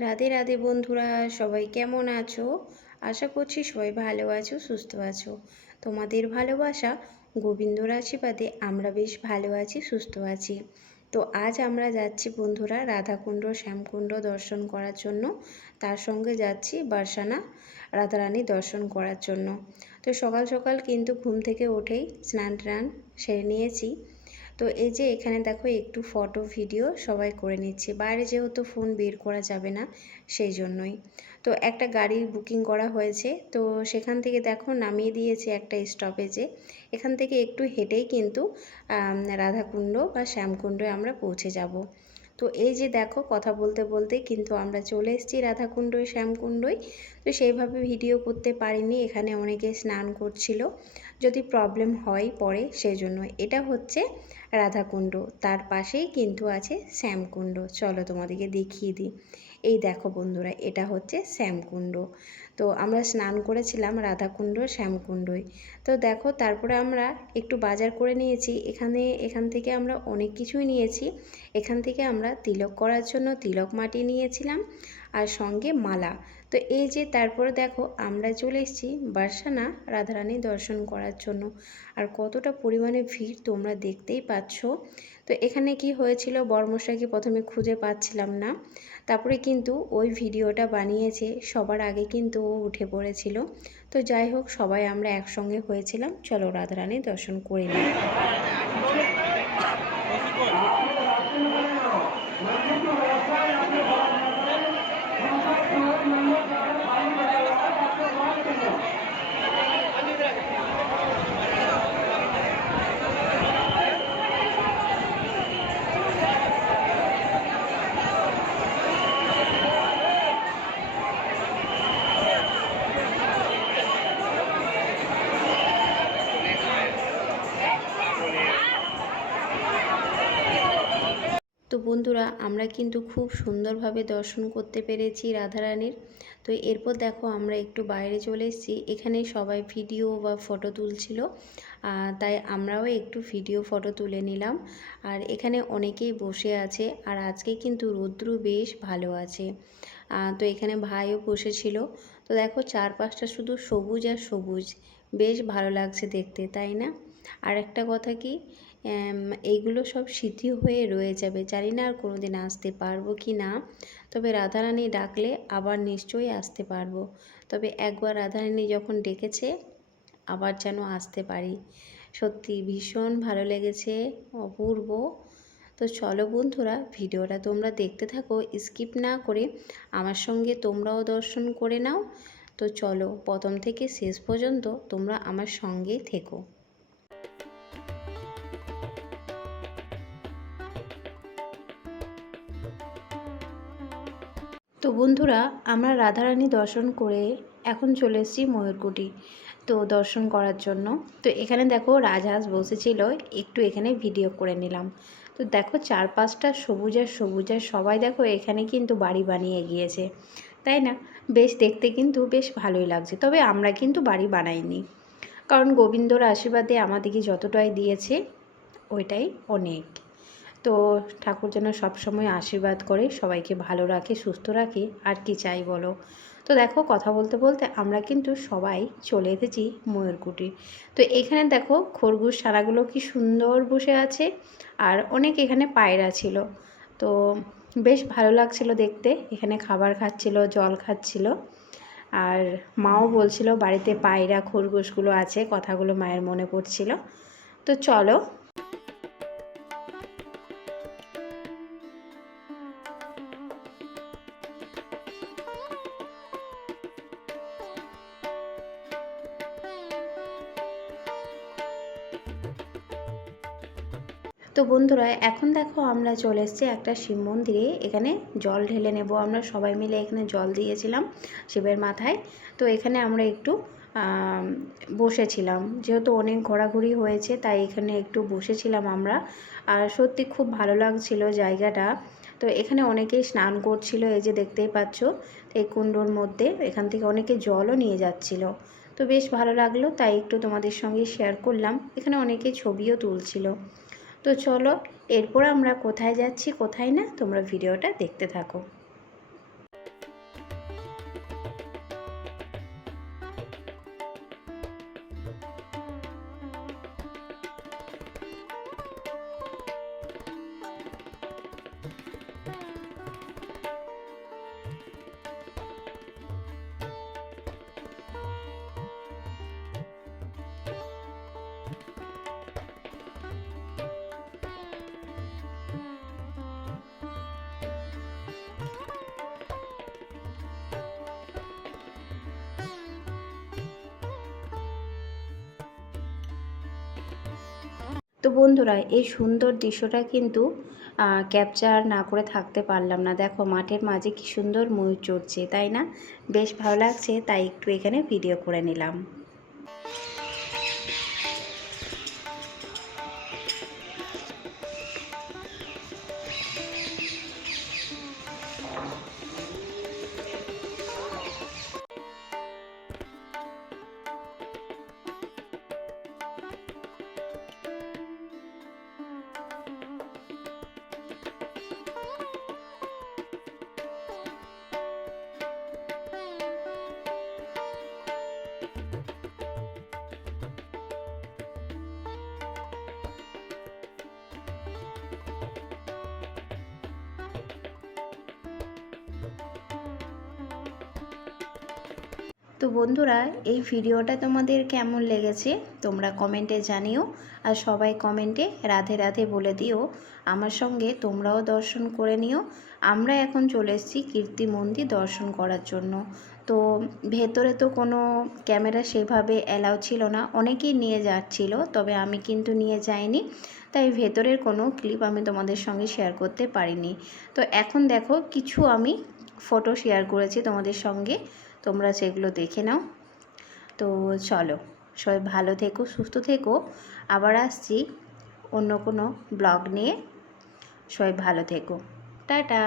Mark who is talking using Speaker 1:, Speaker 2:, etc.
Speaker 1: রাধে রাধে বন্ধুরা, সবাই কেমন আছো? আশা করছি সবাই ভালো আছো, সুস্থ আছো। তোমাদের ভালোবাসা গোবিন্দর আশীর্বাদে আমরা বেশ ভালো আছি, সুস্থ আছি। তো আজ আমরা যাচ্ছি বন্ধুরা রাধাকুণ্ড, শ্যামকুণ্ড দর্শন করার জন্য। তার সঙ্গে যাচ্ছি বার্সানা রাধারানী দর্শন করার জন্য। তো সকাল সকাল কিন্তু ঘুম থেকে উঠেই স্নান টান সেরে নিয়েছি। তো এই যে এখানে দেখো একটু ফটো ভিডিও সবাই করে নিচ্ছে। বাইরে যেহেতু ফোন বের করা যাবে না, সেই জন্যই। তো একটা গাড়ি বুকিং করা হয়েছে। তো সেখান থেকে দেখো নামিয়ে দিয়েছে একটা স্টপেজে। এখান থেকে একটু হেঁটেই কিন্তু রাধাকুণ্ড বা শ্যামকুণ্ডে আমরা পৌঁছে যাব। তো এই যে দেখো কথা বলতে বলতে কিন্তু আমরা চলে এসেছি রাধাকুণ্ডই, শ্যামকুণ্ডই। তো সেইভাবে ভিডিও করতে পারিনি, এখানে অনেকে স্নান করছিল। যদি প্রবলেম হয় পরে সেই জন্য এটা হচ্ছে রাধাকুণ্ড, তার পাশেই কিন্তু আছে শ্যামকুণ্ড। চলো তোমাদেরকে দেখিয়ে দিই। এই দেখো বন্ধুরা, এটা হচ্ছে শ্যামকুণ্ড। তো আমরা স্নান করেছিলাম রাধাকুণ্ড শ্যামকুণ্ডই। তো দেখো, তারপরে আমরা একটু বাজার করে নিয়েছি। এখানে, এখান থেকে আমরা অনেক কিছুই নিয়েছি। এখান থেকে আমরা তিলক করার জন্য তিলক মাটি নিয়েছিলাম আর সঙ্গে মালা। তো এই যে তারপরে দেখো, আমরা চলে এসেছি বার্সানা রাধারানী দর্শন করার জন্য। আর কতটা পরিমাণে ভিড় তোমরা দেখতেই পাচ্ছ। তো এখানে কি হয়েছিল বর্মশাকে প্রথমে খুঁজে পাচ্ছিলাম না। তারপরে কিন্তু ওই ভিডিওটা বানিয়েছে, সবার আগে কিন্তু ও উঠে পড়েছিল। তো যাই হোক, সবাই আমরা একসঙ্গে হয়েছিলাম। চলো রাধারানী দর্শন করে নিই। তো বন্ধুরা, আমরা কিন্তু খুব সুন্দরভাবে দর্শন করতে পেরেছি রাধারানীর। তো এরপর দেখো, আমরা একটু বাইরে চলে এসেছি। এখানে সবাই ভিডিও বা ফটো তুলছিল তাই আমরাও একটু ভিডিও, ফটো তুলে নিলাম। আর এখানে অনেকেই বসে আছে, আর আজকে কিন্তু রৌদ্র বেশ ভালো আছে। তো এখানে ভাইও বসেছিল। তো দেখো, চারপাশটা শুধু সবুজ আর সবুজ। বেশ ভালো লাগছে দেখতে, তাই না? আর একটা কথা কি এইগুলো সব স্মৃতি হয়ে রয়ে যাবে। জানি না আর কোনো দিন আসতে পারব কি না, তবে রাধারানী ডাকলে আবার নিশ্চয়ই আসতে পারব। তবে একবার রাধারানী যখন ডেকেছে, আবার যেন আসতে পারি। সত্যি ভীষণ ভালো লেগেছে, অপূর্ব। তো চলো বন্ধুরা, ভিডিওটা তোমরা দেখতে থাকো, স্কিপ না করে আমার সঙ্গে তোমরাও দর্শন করে নাও। তো চলো, প্রথম থেকে শেষ পর্যন্ত তোমরা আমার সঙ্গেই থেকো। তো বন্ধুরা, আমরা রাধারানী দর্শন করে এখন চলে এসেছি ময়ূরকুটি, তো দর্শন করার জন্য। তো এখানে দেখো রাজহাঁস বসেছিল, একটু এখানে ভিডিও করে নিলাম। তো দেখো চারপাশটা সবুজ আর সবুজ, আর সবাই দেখো এখানে কিন্তু বাড়ি বানিয়ে গিয়েছে, তাই না? বেশ দেখতে কিন্তু বেশ ভালোই লাগছে, তবে আমরা কিন্তু বাড়ি বানাইনি। কারণ গোবিন্দর আশীর্বাদে আমাদেরকে যতটাই দিয়েছে, ওইটাই অনেক। তো ঠাকুর যেন সবসময় আশীর্বাদ করে, সবাইকে ভালো রাখে, সুস্থ রাখে, আর কি চাই বলো? তো দেখো, কথা বলতে বলতে আমরা কিন্তু সবাই চলে এসেছি ময়ূরকুটি তো এখানে দেখো, খরগোশ সারাগুলো কি সুন্দর বসে আছে, আর অনেক এখানে পায়রা ছিল। তো বেশ ভালো লাগছিল দেখতে। এখানে খাবার খাচ্ছিল, জল খাচ্ছিল। আর মাও বলছিল, বাড়িতে পায়রা, খরগোশগুলো আছে, কথাগুলো মায়ের মনে পড়ছিল। তো চলো তো বন্ধুরা, এখন দেখো আমরা চলে এসেছি একটা শিব মন্দিরে। এখানে জল ঢেলে নেব। আমরা সবাই মিলে এখানে জল দিয়েছিলাম শিবের মাথায়। তো এখানে আমরা একটু বসেছিলাম। যেহেতু অনেক ঘোরাঘুরি হয়েছে, তাই এখানে একটু বসেছিলাম আমরা। আর সত্যি খুব ভালো লাগছিল জায়গাটা। তো এখানে অনেকেই স্নান করছিল, এই যে দেখতেই পাচ্ছ, এই কুণ্ডর মধ্যে। এখান থেকে অনেকে জলও নিয়ে যাচ্ছিল। তো বেশ ভালো লাগল, তাই একটু তোমাদের সঙ্গে শেয়ার করলাম। এখানে অনেকে ছবিও তুলছিল। তো চলো এরপর আমরা কোথায় যাচ্ছি কোথায় না তোমরা ভিডিওটা দেখতে থাকো। বন্ধুরা, এই সুন্দর দৃশ্যটা কিন্তু ক্যাপচার না করে থাকতে পারলাম না। দেখো, মাঠের মাঝে কি সুন্দর ময়ূর চড়ছে, তাই না? বেশ ভালো লাগছে, তাই একটু এখানে ভিডিও করে নিলাম। তো বন্ধুরা, এই ভিডিওটা তোমাদের কেমন লেগেছে তোমরা কমেন্টে জানিও আর সবাই কমেন্টে রাধে রাধে বলে দিও। আমার সঙ্গে তোমরাও দর্শন করে নিও। আমরা এখন চলে এসেছি কীর্তি মন্দির দর্শন করার জন্য। তো ভেতরে তো কোনো ক্যামেরা সেভাবে অ্যালাউ ছিল না, অনেকেই নিয়ে যাচ্ছিল, তবে আমি কিন্তু নিয়ে যাইনি। তাই ভেতরের কোনো ক্লিপ আমি তোমাদের সঙ্গে শেয়ার করতে পারিনি। তো এখন দেখো, কিছু আমি ফটো শেয়ার করেছি তোমাদের সঙ্গে। তোমরা সেগুলো দেখে নাও। তো চলো, সবাই ভালো থেকো, সুস্থ থেকো। আবার আসছি অন্য কোনো ব্লগ নিয়ে। সবাই ভালো থেকো। টাটা।